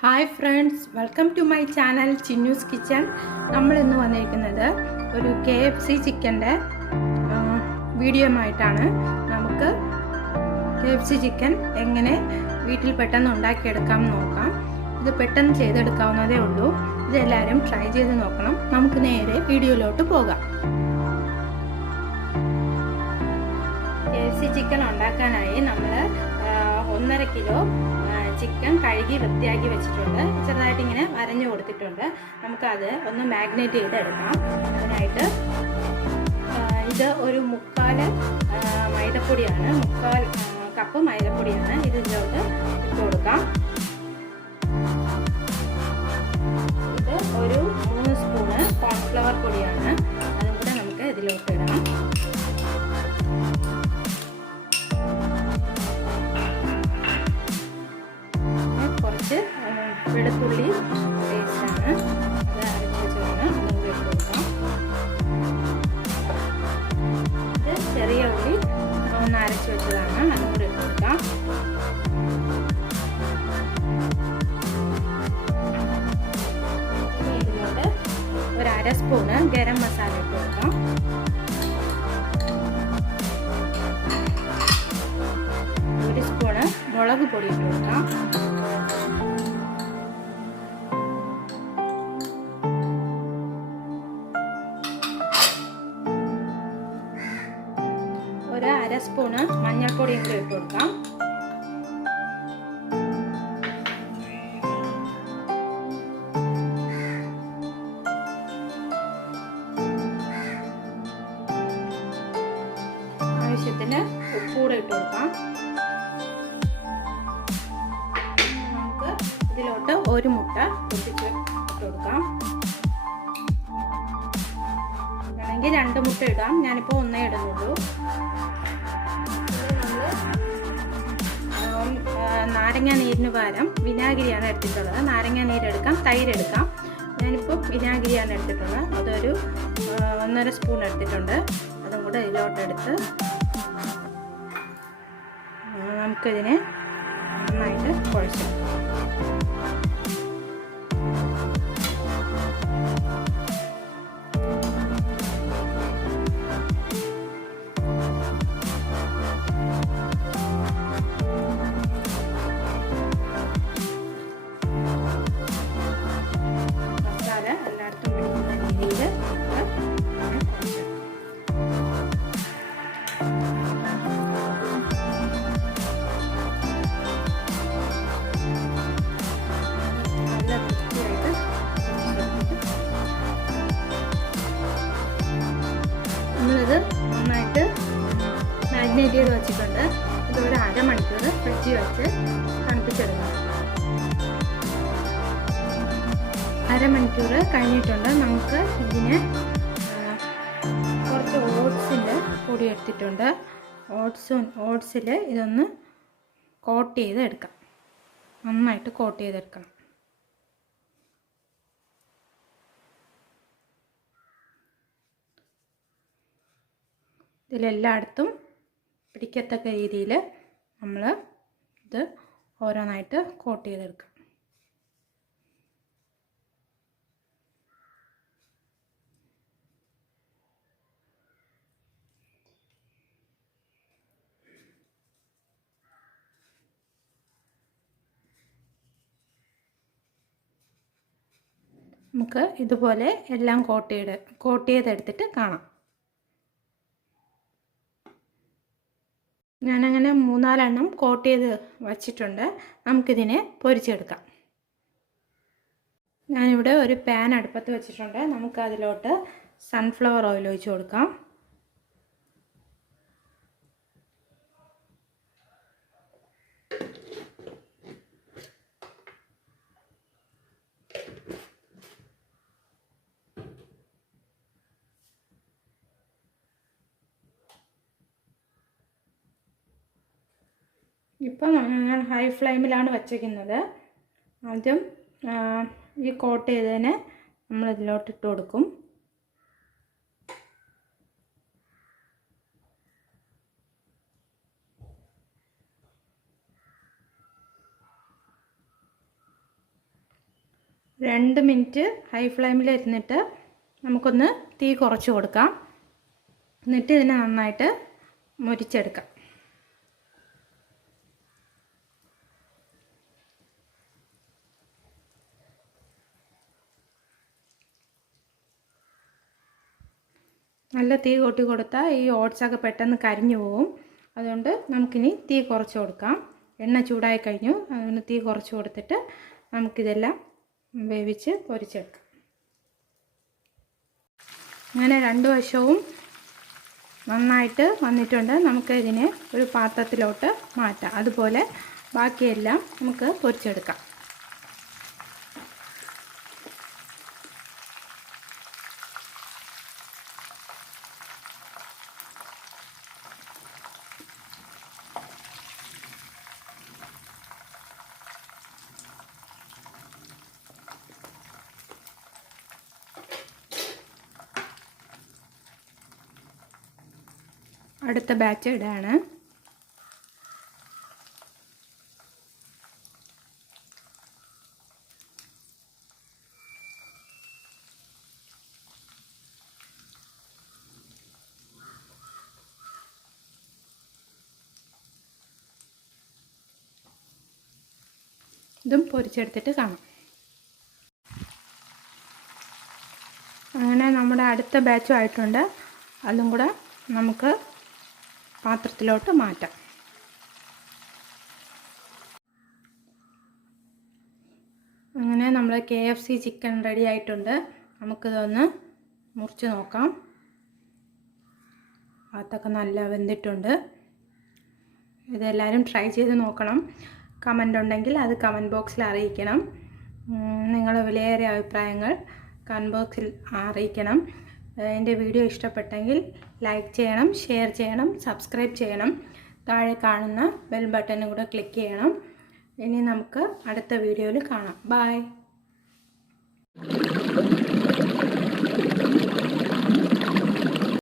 Hi friends, welcome to my channel Chinnu's kitchen. നമ്മളിന്ന് വന്നിരിക്കുന്നത് ഒരു KFC ചിക്കൻ്റെ വീഡിയോയുമായിട്ടാണ്. നമുക്ക് KFC ചിക്കൻ എങ്ങനെ വീട്ടിൽ പെട്ടെന്ന് ഉണ്ടാക്കിയെടുക്കാം നോക്കാം. ഇത് പെട്ടെന്ന് ചെയ്തെടുക്കാവുന്നതേ ഉള്ളൂ. ഇതെല്ലാവരും ട്രൈ ചെയ്ത് നോക്കണം. നമുക്ക് നേരെ വീഡിയോയിലോട്ട് പോകാം. KFC ചിക്കൻ ഉണ്ടാക്കാനായി നമ്മൾ 1.5 കിലോ ചിക്കൻ കഴുകി വൃത്തിയാക്കി വെച്ചിട്ടുണ്ട്. ചെറുതായിട്ട് ഇങ്ങനെ വരഞ്ഞു കൊടുത്തിട്ടുണ്ട്. നമുക്കത് ഒന്ന് മാഗ്നേറ്റ് ചെയ്തെടുക്കാം. അതിനായിട്ട് ഇത് ഒരു 3/4 മൈദപ്പൊടിയാണ്, 3/4 കപ്പ് മൈദപ്പൊടിയാണ്. ഇത് ഇതിലോട്ട് ഇട്ട് കൊടുക്കാം. ഇത് ഒരു 3 സ്പൂണ് കോൺഫ്ലവർ പൊടിയാണ്. അതും കൂടെ നമുക്ക് ഇതിലോട്ട് ഇടാം. വെളുത്തുള്ളി പേസ്റ്റാണ്, അത് അരച്ച് വെച്ചതാണ്. അതും കൂടി ഇട്ട് കൊടുക്കാം. ഇത് ചെറിയ ഉള്ളി ഒന്ന് അരച്ച് വെച്ചതാണ്. അതും കൂടി ഇട്ട് കൊടുക്കാം. ഇതിലോട്ട് ഒരു 1/2 സ്പൂണ് ഗരം മസാല ഇട്ട് കൊടുക്കാം. ഒരു സ്പൂണ് മുളക് പൊടി ഇട്ട് കൊടുക്കാം. ഒരു 1/2 സ്പൂണ് മഞ്ഞൾപ്പൊടിയും കൂടി ഇട്ട് കൊടുക്കാം. ആവശ്യത്തിന് ഉപ്പ് കൂടെ ഇട്ട് കൊടുക്കാം. നമുക്ക് ഇതിലോട്ട് ഒരു മുട്ട പൊട്ടിച്ച് ഇട്ട് കൊടുക്കാം. വേണമെങ്കിൽ 2 മുട്ട ഇടാം. ഞാനിപ്പോൾ 1 ഇടുന്നുള്ളൂ. നാരങ്ങ നീരിന് പകരം വിനാഗിരിയാണ് എടുത്തിട്ടുള്ളത്. നാരങ്ങ നീരെടുക്കാം, തൈരെടുക്കാം. ഞാനിപ്പോൾ വിനാഗിരിയാണ് എടുത്തിട്ടുള്ളത്. അതൊരു 1.5 സ്പൂൺ എടുത്തിട്ടുണ്ട്. അതും കൂടെ ഇതിലോട്ടെടുത്ത് നമുക്കിതിനെ നന്നായിട്ട് കുഴച്ചെടുക്കാം. എല്ലായിടത്തും പിടിക്കുന്ന രീതിയിൽ നല്ല വൃത്തിയായിട്ട് നമ്മളിത് നന്നായിട്ട് മാഗ്നേറ്റ് ചെയ്ത് വെച്ചിട്ടുണ്ട്. ഇതൊരു 1/2 മണിക്കൂർ ഫ്രിഡ്ജിൽ വെച്ച് തണുപ്പിച്ചെടുക്കണം. 1/2 മണിക്കൂർ കഴിഞ്ഞിട്ടുണ്ട്. നമുക്ക് ഇതിന് കുറച്ച് ഓട്സിൻ്റെ പൊടി എടുത്തിട്ടുണ്ട്. ഓട്സിൽ ഇതൊന്ന് കോട്ട് ചെയ്തെടുക്കാം. നന്നായിട്ട് കോട്ട് ചെയ്തെടുക്കണം. ഇതിലെല്ലായിടത്തും പിടിക്കത്തക്ക രീതിയിൽ നമ്മൾ ഇത് ഓരോന്നായിട്ട് കോട്ട് ചെയ്തെടുക്കാം. നമുക്ക് ഇതുപോലെ എല്ലാം കോട്ട് ചെയ്തെടുത്തിട്ട് കാണാം. ഞാനങ്ങനെ 3-4 എണ്ണം കോട്ട് ചെയ്ത് വച്ചിട്ടുണ്ട്. നമുക്കിതിനെ പൊരിച്ചെടുക്കാം. ഞാനിവിടെ ഒരു പാൻ അടുപ്പത്ത് വെച്ചിട്ടുണ്ട്. നമുക്കതിലോട്ട് സൺഫ്ലവർ ഓയിൽ ഒഴിച്ച് കൊടുക്കാം. ഇപ്പം ഞാൻ ഹൈ ഫ്ലെയിമിലാണ് വച്ചിരിക്കുന്നത്. ആദ്യം ഈ കോട്ട് ചെയ്തതിനെ നമ്മൾ ഇതിലോട്ട് ഇട്ട് കൊടുക്കും. 2 മിനിറ്റ് ഹൈ ഫ്ലെയിമിൽ ഇരുന്നിട്ട് നമുക്കൊന്ന് തീ കുറച്ച് കൊടുക്കാം. എന്നിട്ട് ഇതിനെ നന്നായിട്ട് മുരിച്ചെടുക്കാം. നല്ല തീ കൂട്ടി കൊടുത്താൽ ഈ ഓട്സൊക്കെ പെട്ടെന്ന് കരിഞ്ഞു പോകും. അതുകൊണ്ട് നമുക്കിനി തീ കുറച്ച് കൊടുക്കാം. എണ്ണ ചൂടായി കഴിഞ്ഞു. അതിന് തീ കുറച്ച് കൊടുത്തിട്ട് നമുക്കിതെല്ലാം വേവിച്ച് പൊരിച്ചെടുക്കാം. അങ്ങനെ 2 വശവും നന്നായിട്ട് വന്നിട്ടുണ്ട്. നമുക്ക് ഇതിനെ ഒരു പാത്രത്തിലോട്ട് മാറ്റാം. അതുപോലെ ബാക്കിയെല്ലാം നമുക്ക് പൊരിച്ചെടുക്കാം. അടുത്ത ബാച്ച് ഇടാണ്. ഇതും പൊരിച്ചെടുത്തിട്ട് കാണാം. അങ്ങനെ നമ്മുടെ അടുത്ത ബാച്ചും ആയിട്ടുണ്ട്. അതും കൂടെ നമുക്ക് പാത്രത്തിലോട്ട് മാറ്റാം. അങ്ങനെ നമ്മൾ KFC ചിക്കൻ റെഡി ആയിട്ടുണ്ട്. നമുക്കിതൊന്ന് മുറിച്ച് നോക്കാം. അതൊക്കെ നല്ല വെന്തിട്ടുണ്ട്. ഇതെല്ലാവരും ട്രൈ ചെയ്ത് നോക്കണം. കമൻ്റ് ഉണ്ടെങ്കിൽ അത് കമൻറ്റ് ബോക്സിൽ അറിയിക്കണം. നിങ്ങളുടെ വിലയേറിയ അഭിപ്രായങ്ങൾ കമൻറ്റ് ബോക്സിൽ അറിയിക്കണം. എൻ്റെ വീഡിയോ ഇഷ്ടപ്പെട്ടെങ്കിൽ ലൈക്ക് ചെയ്യണം, ഷെയർ ചെയ്യണം, സബ്സ്ക്രൈബ് ചെയ്യണം. താഴെ കാണുന്ന ബെൽ ബട്ടനും കൂടെ ക്ലിക്ക് ചെയ്യണം. ഇനി നമുക്ക് അടുത്ത വീഡിയോയിൽ കാണാം. ബൈ.